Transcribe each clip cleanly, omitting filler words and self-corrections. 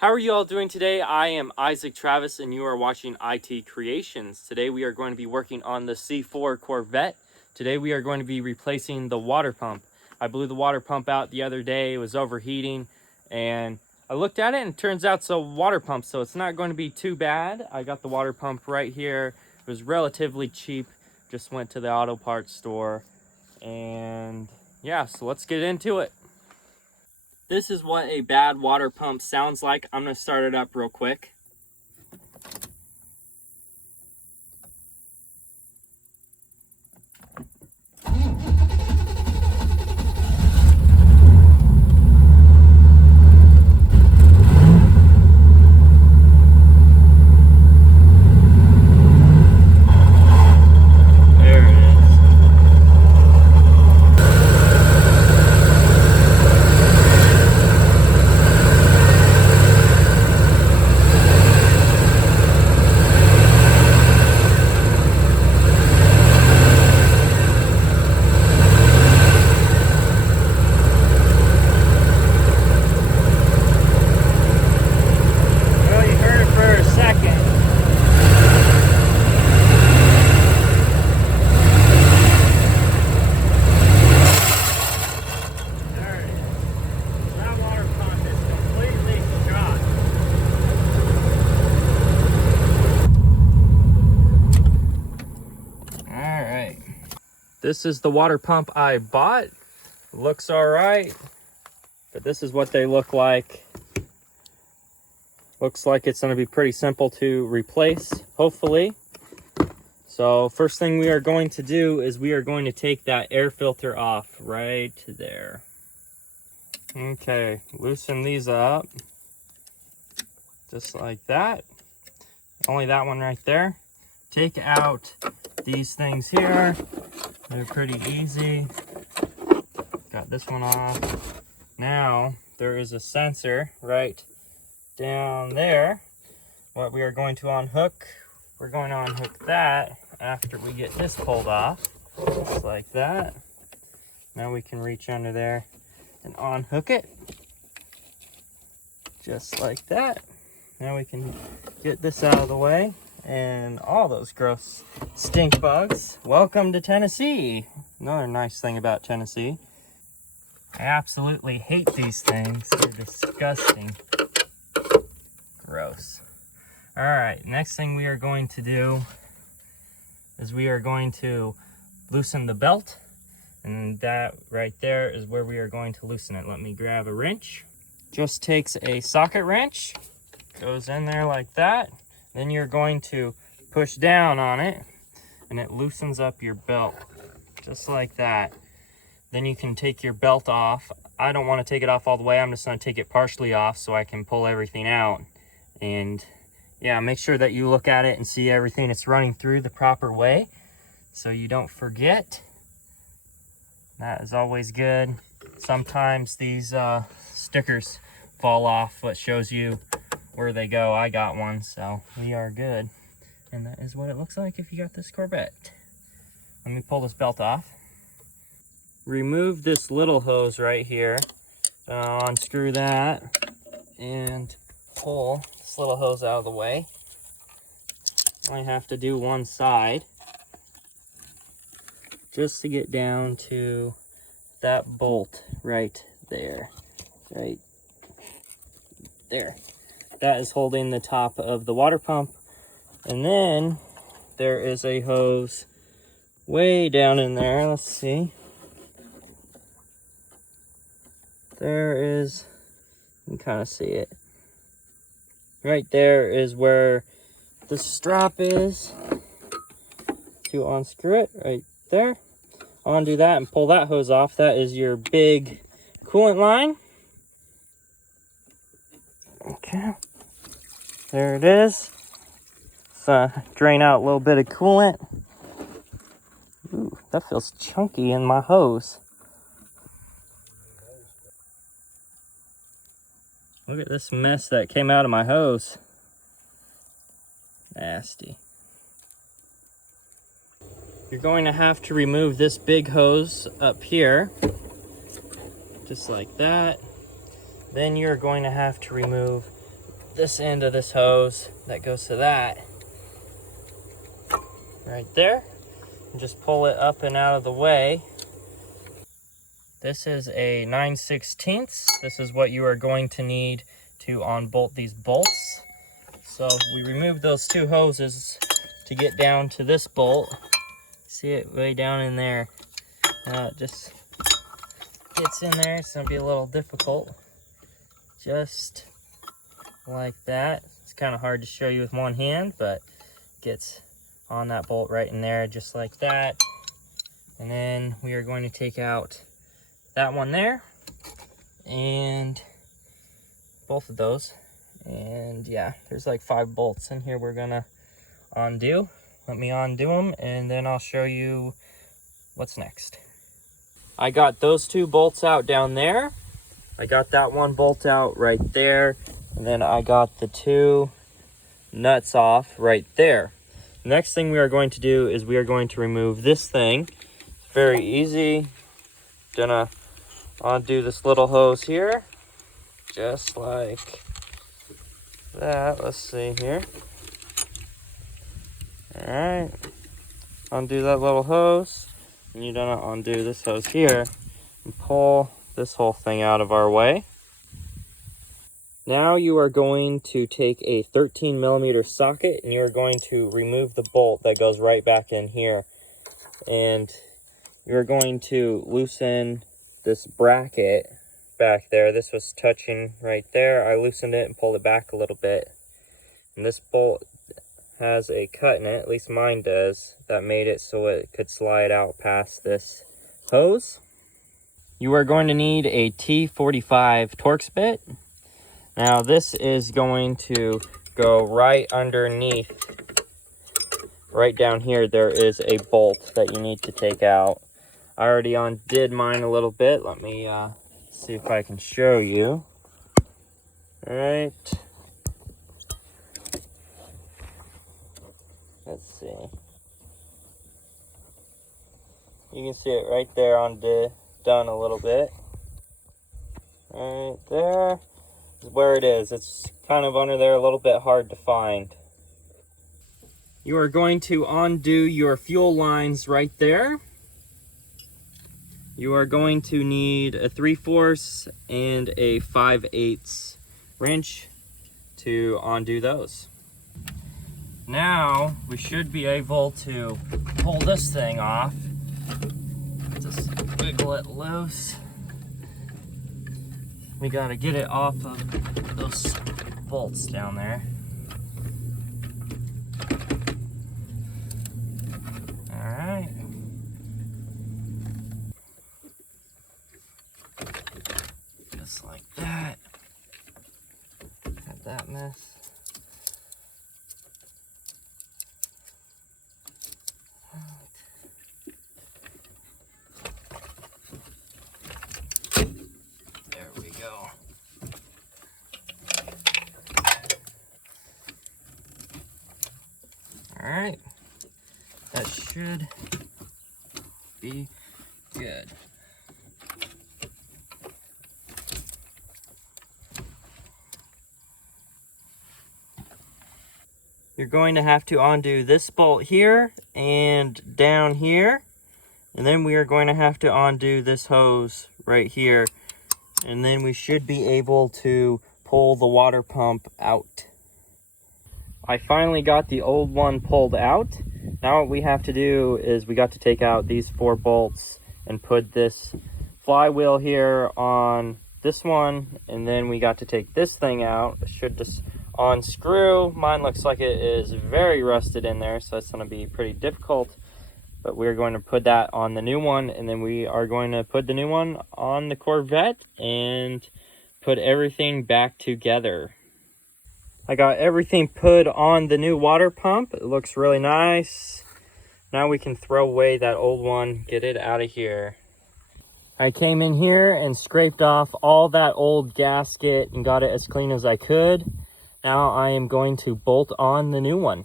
How are you all doing today? I am Issac Travis and you are watching I.T.Creations. Today we are going to be working on the C-4 Corvette. Today we are going to be replacing the water pump. I blew the water pump out the other day. It was overheating and I looked at it and it turns out it's a water pump, so it's not going to be too bad. I got the water pump right here. It was relatively cheap. Just went to the auto parts store and yeah, so let's get into it. This is what a bad water pump sounds like. I'm going to start it up real quick. This is the water pump I bought. Looks all right, but this is what they look like. Looks like it's going to be pretty simple to replace, hopefully. So first thing we are going to do is we are going to take that air filter off right there. Okay, loosen these up just like that. Only that one right there. Take out these things here. They're pretty easy. Got this one off. Now there is a sensor right down there. What we are going to unhook, we're going to unhook that after we get this pulled off, just like that. Now we can reach under there and unhook it, just like that. Now we can get this out of the way. And all those gross stink bugs. Welcome to Tennessee. Another nice thing about Tennessee. I absolutely hate these things. They're disgusting. Gross. Alright, next thing we are going to do is we are going to loosen the belt. And that right there is where we are going to loosen it. Let me grab a wrench. Just takes a socket wrench. Goes in there like that. Then you're going to push down on it and it loosens up your belt just like that. Then you can take your belt off. I don't want to take it off all the way. I'm just going to take it partially off so I can pull everything out. And yeah, make sure that you look at it and see everything is running through the proper way so you don't forget. That is always good. Sometimes these stickers fall off, what shows you where they go. I got one, so we are good. And that is what it looks like if you got this Corvette. Let me pull this belt off. Remove this little hose right here. Unscrew that and pull this little hose out of the way. I have to do one side just to get down to that bolt right there. Right there. That is holding the top of the water pump. And then there is a hose way down in there. Let's see. There is, you can kind of see it. Right there is where the strap is to unscrew it, right there. Undo that and pull that hose off. That is your big coolant line. Okay. There it is. Let's drain out a little bit of coolant. Ooh, that feels chunky in my hose. Look at this mess that came out of my hose. Nasty. You're going to have to remove this big hose up here, just like that. Then you're going to have to remove this end of this hose that goes to that right there, and just pull it up and out of the way. This is a 9/16. This is what you are going to need to unbolt these bolts. So we removed those two hoses to get down to this bolt. See it way down in there. It just gets in there. It's gonna be a little difficult. Just like that. It's kind of hard to show you with one hand, but gets on that bolt right in there, just like that. And then we are going to take out that one there and both of those. And yeah, there's like 5 bolts in here we're gonna undo. Let me undo them and then I'll show you what's next. I got those 2 bolts out down there. I got that one bolt out right there. And then I got the 2 nuts off right there. Next thing we are going to do is we are going to remove this thing. It's very easy. Gonna undo this little hose here, just like that. Let's see here. All right, undo that little hose, and you're gonna undo this hose here and pull this whole thing out of our way. Now you are going to take a 13mm socket and you are going to remove the bolt that goes right back in here, and you're going to loosen this bracket back there. This was touching right there. I loosened it and pulled it back a little bit, and this bolt has a cut in it, at least mine does, that made it so it could slide out past this hose. You are going to need a T-45 Torx bit. Now this is going to go right underneath. Right down here there is a bolt that you need to take out. I already undid mine a little bit. Let me see if I can show you. All right. Let's see. You can see it right there done a little bit. Right there is where it is. It's kind of under there, a little bit hard to find. You are going to undo your fuel lines right there. You are going to need a 3/4 and a 5/8 wrench to undo those. Now we should be able to pull this thing off. Just wiggle it loose. We gotta get it off of those bolts down there. All right. Just like that. Got that mess. There we go. All right. That should be good. You're going to have to undo this bolt here and down here. And then we are going to have to undo this hose right here. And then we should be able to pull the water pump out. I finally got the old one pulled out. Now what we have to do is we got to take out these 4 bolts and put this flywheel here on this one, and then we got to take this thing out. It should just unscrew. Mine looks like it is very rusted in there, so it's going to be pretty difficult, but we're going to put that on the new one, and then we are going to put the new one on the Corvette and put everything back together. I got everything put on the new water pump. It looks really nice. Now we can throw away that old one, get it out of here. I came in here and scraped off all that old gasket and got it as clean as I could. Now I am going to bolt on the new one.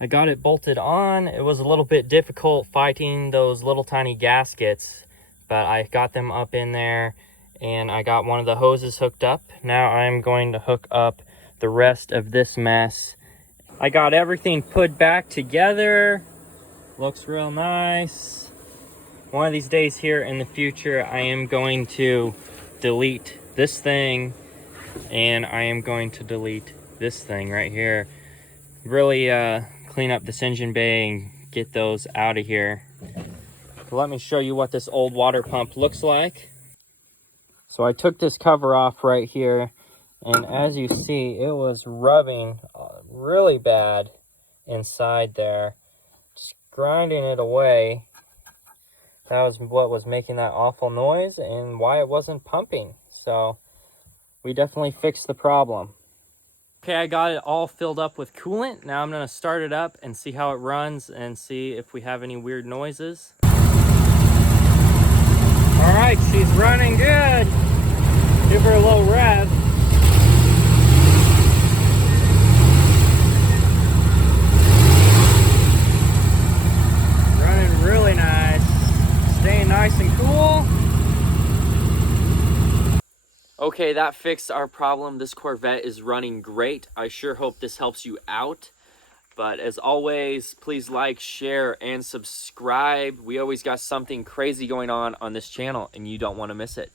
I got it bolted on. It was a little bit difficult fighting those little tiny gaskets, but I got them up in there and I got one of the hoses hooked up. Now I'm going to hook up the rest of this mess. I got everything put back together. Looks real nice. One of these days here in the future, I am going to delete this thing, and I am going to delete this thing right here. Really clean up this engine bay and get those out of here. So let me show you what this old water pump looks like. So I took this cover off right here, and as you see, it was rubbing really bad inside there. Just grinding it away. That was what was making that awful noise and why it wasn't pumping. So we definitely fixed the problem. Okay, I got it all filled up with coolant. Now I'm gonna start it up and see how it runs and see if we have any weird noises. All right, she's running good. Give her a little rev. Running really nice. Staying nice and cool. Okay, that fixed our problem. This Corvette is running great. I sure hope this helps you out. But as always, please like, share, and subscribe. We always got something crazy going on this channel, and you don't want to miss it.